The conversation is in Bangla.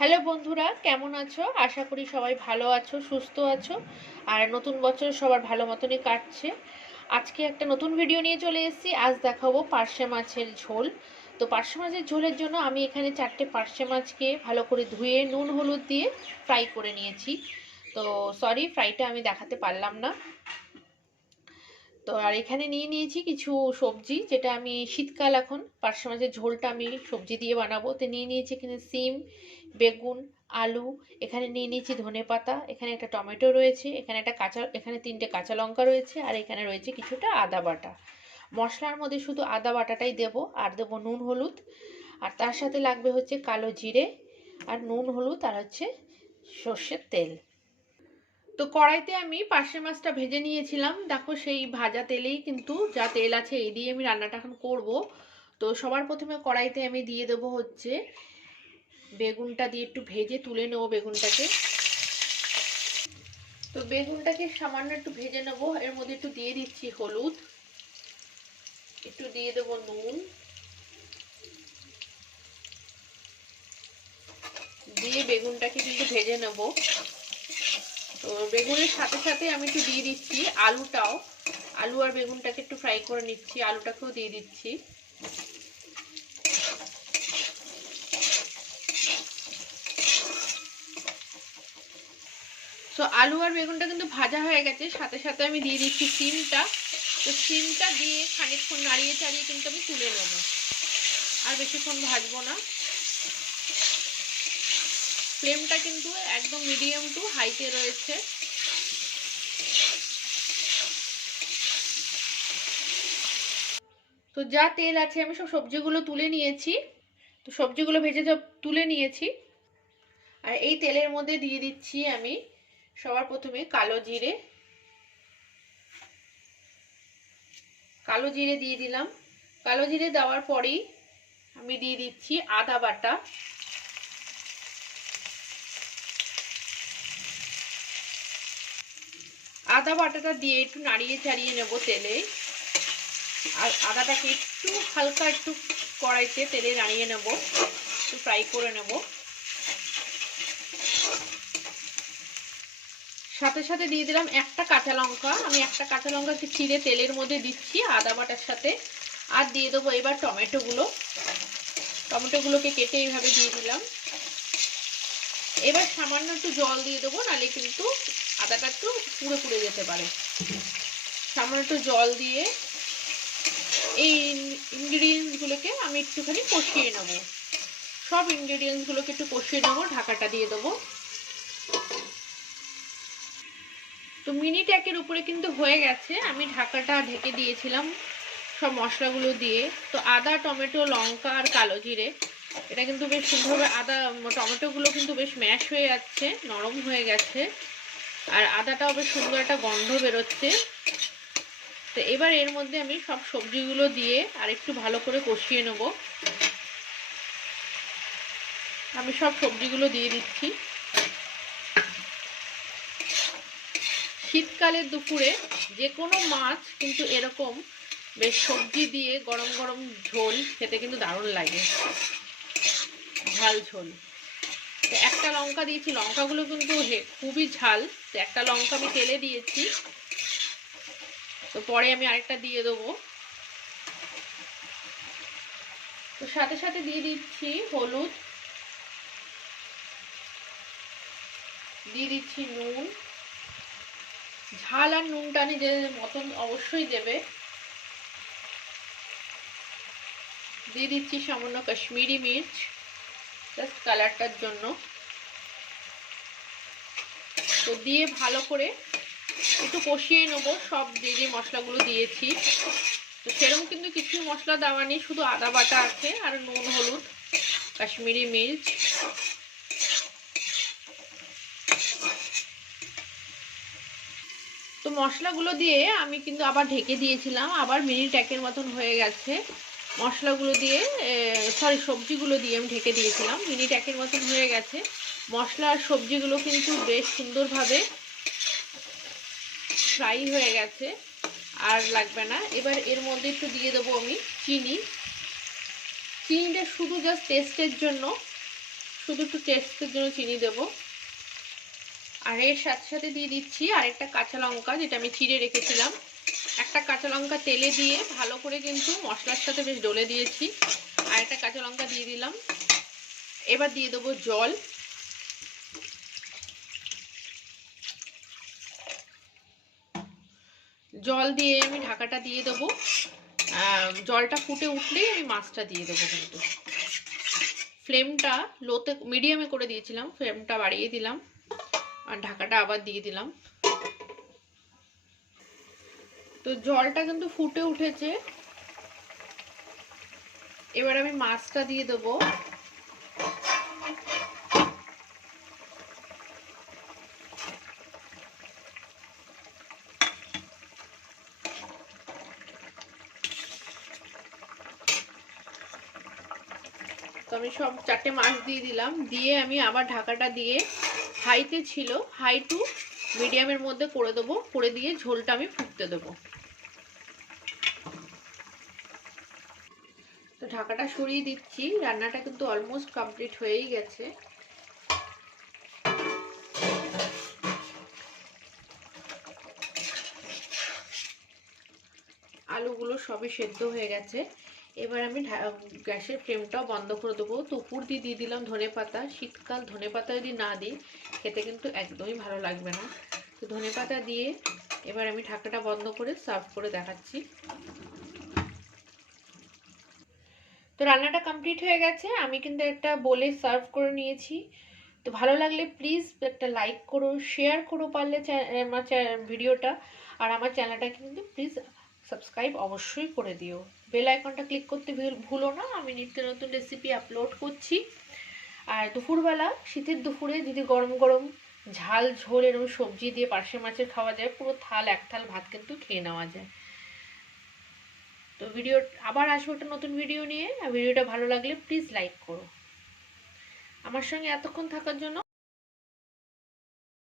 হ্যালো বন্ধুরা, কেমন আছো? আশা করি সবাই ভালো আছো, সুস্থ আছো। আর নতুন বছর সবার ভালো মতনই কাটছে। আজকে একটা নতুন ভিডিও নিয়ে চলে এসেছি। আজ দেখাবো পার্শে মাছের ঝোল। তো পার্শে মাছের ঝোলের জন্য আমি এখানে 4টে পার্শে মাছকে ভালো করে ধুয়ে নুন হলুদ দিয়ে ফ্রাই করে নিয়েছি। তো সরি, ফ্রাইটা আমি দেখাতে পারলাম না। তো আর এখানে নিয়ে নিয়েছি কিছু সবজি, যেটা আমি শীতকাল এখন পার্শে মাছের ঝোলটা আমি সবজি দিয়ে বানাবো। তো নিয়ে নিয়েছি এখানে সিম, বেগুন, আলু, এখানে নিয়ে নিয়েছি ধনেপাতা, এখানে একটা টমেটো রয়েছে, এখানে 3টে কাঁচা লঙ্কা রয়েছে, আর এখানে রয়েছে কিছুটা আদা বাটা। মশলার মধ্যে শুধু আদা বাটাটাই দেবো, আর দেবো নুন হলুদ, আর তার সাথে লাগবে হচ্ছে কালো জিরে, আর নুন হলুদ, আর হচ্ছে সর্ষের তেল। তো কড়াইতে আমি পার্শে মাছটা ভেজে নিয়েছিলাম। দেখো, সেই ভাজা তেলেই কিন্তু যা তেল আছে এই দিয়ে আমি রান্নাটা এখন করব। তো সবার প্রথমে কড়াইতে আমি দিয়ে দেবো হচ্ছে বেগুনটা, দিয়ে একটু ভেজে তুলে নেবো বেগুনটাকে। তো বেগুনটাকে সামান্য একটু ভেজে নেব। এর মধ্যে একটু দিয়ে দিচ্ছি হলুদ, একটু দিয়ে দেবো নুন, দিয়ে বেগুনটাকে কিন্তু ভেজে নেব। তো বেগুনের সাথে সাথে আমি একটু দিয়ে দিচ্ছি আলুটাও। আলু আর বেগুনটাকে একটু ফ্রাই করে নিচ্ছি, আলুটাকেও দিয়ে দিচ্ছি। তো আলু আর বেগুনটা কিন্তু ভাজা হয়ে গেছে, সাথে সাথে আমি দিয়ে দিচ্ছি সিমটা। তো সিমটা দিয়ে খানিকক্ষণ নাড়িয়ে চাড়িয়ে কিন্তু আমি তুলে নেব, আর বেশিক্ষণ ভাজবো না। ফ্লেমটা কিন্তু একদম মিডিয়াম টু হাইতে রয়েছে। তো যা তেল আছে আমি সব সবজিগুলো তুলে নিয়েছি। তো সবজিগুলো ভেজে সব তুলে নিয়েছি, আর এই তেলের মধ্যে দিয়ে দিচ্ছি আমি সবার প্রথমে কালো জিরে। কালো জিরে দিয়ে দিলাম। কালো জিরে দেওয়ার পরেই আমি দিয়ে দিচ্ছি আদা বাটা। আদা বাটাটা দিয়ে একটু নাড়িয়ে চাড়িয়ে নেব তেলে। আর আদাটাকে একটু হালকা একটু কড়াইতে তেলে নাড়িয়ে নেব, একটু ফ্রাই করে নেব। সাথে সাথে দিয়ে দিলাম একটা কাঁচা লঙ্কা। আমি একটা কাঁচা লঙ্কাকে চিড়ে তেলের মধ্যে দিচ্ছি আদা বাটার সাথে। আর দিয়ে দেবো এবার টমেটোগুলোকে কেটে এইভাবে দিয়ে দিলাম। এবার সামান্য একটু জল দিয়ে দেবো, নাহলে কিন্তু আদাটা একটু পুড়ে পুড়ে যেতে পারে। সামান্য একটু জল দিয়ে এই ইনগ্রিডিয়েন্টসগুলোকে আমি একটুখানি কষিয়ে নেব। সব ইনগ্রিডিয়েন্টসগুলোকে একটু কষিয়ে নেবো, ঢাকাটা দিয়ে দেবো। তো মিনিট একের উপরে কিন্তু হয়ে গেছে, আমি ঢাকাটা ঢেকে দিয়েছিলাম সব মশলাগুলো দিয়ে। তো আদা, টমেটো, লঙ্কা আর কালো জিরে, এটা কিন্তু বেশ সুন্দরভাবে টমেটোগুলো কিন্তু বেশ ম্যাশ হয়ে যাচ্ছে, নরম হয়ে গেছে, আর আদাটাও বেশ সুন্দর একটা গন্ধ বেরোচ্ছে। তো এবার এর মধ্যে আমি সব সবজিগুলো দিয়ে আর একটু ভালো করে কষিয়ে নেব। আমি সব সবজিগুলো দিয়ে দিচ্ছি। শীতকালের দুপুরে যে কোনো মাছ কিন্তু এরকম বেশ সবজি দিয়ে গরম গরম ঝোল খেতে কিন্তু দারুণ লাগে, ঝাল ঝোল। তো একটা লঙ্কা দিয়েছি, লঙ্কাগুলো কিন্তু খুবই ঝাল। তো একটা লঙ্কা আমি তেলে দিয়েছি, তো পরে আমি আরেকটা দিয়ে দেবো। তো সাথে সাথে দিয়ে দিচ্ছি হলুদ, দিয়ে দিচ্ছি নুন। ঝাল আর নুনটা নিজের মতন অবশ্যই দেবে। দিয়ে দিচ্ছি সামান্য কাশ্মীরি মির্চ, জাস্ট কালারটার জন্য। তো দিয়ে ভালো করে একটু কষিয়ে নেবো সব যে মশলাগুলো দিয়েছি। তো সেরকম কিন্তু কিছু মশলা দেওয়া নেই, শুধু আদা বাটা আছে আর নুন, হলুদ, কাশ্মীরি মির্চ। তো মশলাগুলো দিয়ে আমি কিন্তু আবার ঢেকে দিয়েছিলাম, আবার মিনিট একের মতন হয়ে গেছে। মশলাগুলো দিয়ে সবজিগুলো দিয়ে আমি ঢেকে দিয়েছিলাম, মিনিট একের মতন হয়ে গেছে। মশলা আর সবজিগুলো কিন্তু বেশ সুন্দরভাবে ফ্রাই হয়ে গেছে, আর লাগবে না। এবার এর মধ্যে একটু দিয়ে দেবো আমি চিনি। চিনিটা শুধু জাস্ট টেস্টের জন্য, শুধু একটু টেস্টের জন্য চিনি দেবো। আর এর সাথে সাথে দিয়ে দিচ্ছি আরেকটা কাঁচা লঙ্কা, যেটা আমি চিড়ে রেখেছিলাম। একটা কাঁচা লঙ্কা তেলে দিয়ে ভালো করে কিন্তু মশলার সাথে বেশ ডলে দিয়েছি। আর একটা কাঁচা লঙ্কা দিয়ে দিলাম। এবার দিয়ে দেবো জল। জল দিয়ে আমি ঢাকাটা দিয়ে দেবো। জলটা ফুটে উঠলেই আমি মাছটা দিয়ে দেবো। কিন্তু ফ্লেমটা লোতে মিডিয়ামে করে দিয়েছিলাম, ফ্লেমটা বাড়িয়ে দিলাম আর ঢাকাটা আবার দিয়ে দিলাম। তো জলটা কিন্তু ফুটে উঠেছে। এবার আমি মাছটা দিয়ে দেবো। তো আমি সব 4টে মাছ দিয়ে দিলাম, দিয়ে আমি আবার ঢাকাটা দিয়ে হাইতে ছিল, হাই টু মিডিয়ামের মধ্যে করে দেবো, করে দিয়ে ঝোলটা আমি ফুটতে দেবো। তো ঢাকাটা সরিয়ে দিচ্ছি। রান্নাটা কিন্তু অলমোস্ট কমপ্লিট হয়েই গেছে। আলুগুলো সবই সেদ্ধ হয়ে গেছে। এবার আমি গ্যাসের ফ্লেমটাও বন্ধ করে দেবো। তো উপর দিয়ে দিলাম ধনেপাতা। শীতকাল ধনেপাতা যদি না দিই খেতে কিন্তু একদমই ভালো লাগবে না। তো ধনেপাতা দিয়ে এবার আমি ঢাকাটা বন্ধ করে সার্ভ করে দেখাচ্ছি। তো রান্নাটা কমপ্লিট হয়ে গেছে। আমি কিন্তু একটা বলে সার্ভ করে নিয়েছি। তো ভালো লাগলে প্লিজ একটা লাইক করো, শেয়ার করো পারলে আমার ভিডিওটা। আর আমার চ্যানেলটাকে কিন্তু প্লিজ সাবস্ক্রাইব অবশ্যই করে দিও। বেল আইকনটা ক্লিক করতে ভুলো না। আমি নিত্য নতুন রেসিপি আপলোড করছি। আর দুপুরবেলা, শীতের দুপুরে যদি গরম গরম ঝাল ঝোল এরকম সবজি দিয়ে পার্শে মাছের খাওয়া যায়, পুরো এক থাল ভাত কিন্তু খেয়ে নেওয়া যায়। তো ভিডিও আবার আসবো একটা নতুন ভিডিও নিয়ে। আর ভিডিওটা ভালো লাগলে প্লিজ লাইক করো। আমার সঙ্গে এতক্ষণ থাকার জন্য